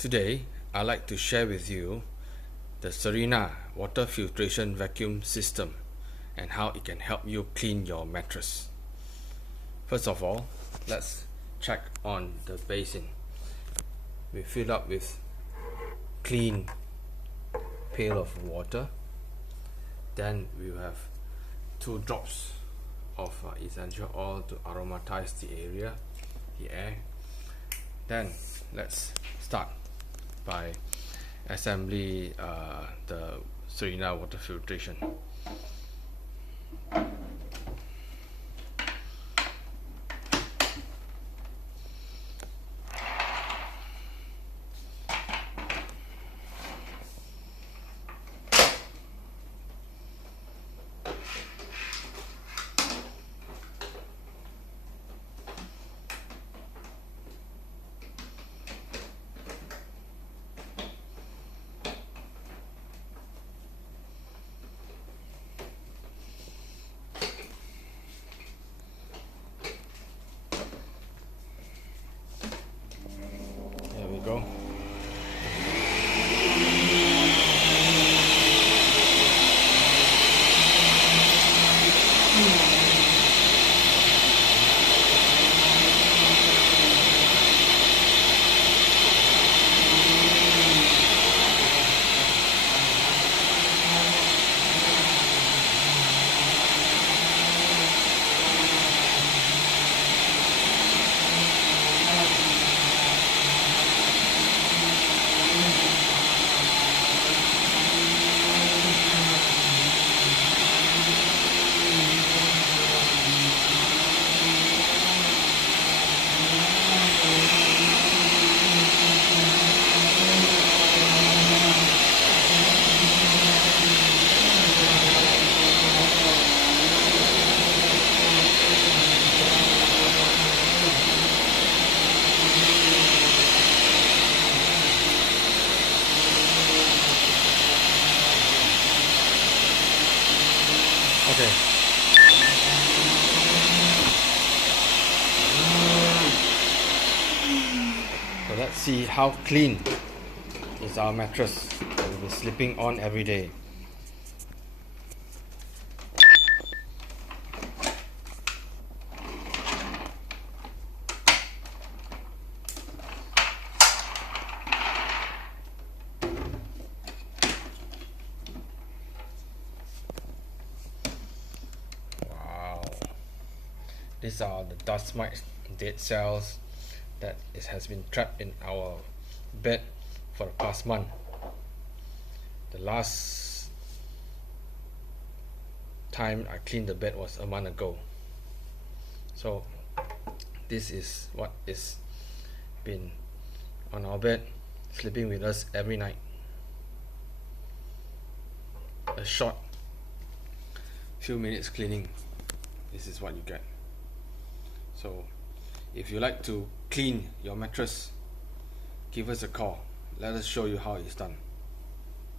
Today, I'd like to share with you the Sirena water filtration vacuum system and how it can help you clean your mattress. First of all, let's check on the basin. We fill up with clean pail of water. Then we have 2 drops of essential oil to aromatize the area, the air. Then let's start by assembly the Sirena water filtration. There we go. Okay. So let's see how clean is our mattress that we'll be sleeping on every day. These are the dust mites, dead cells that has been trapped in our bed for the past month. The last time I cleaned the bed was a month ago. So this is what is been on our bed, sleeping with us every night. A short few minutes cleaning, this is what you get. So if you like to clean your mattress, give us a call. Let us show you how it's done.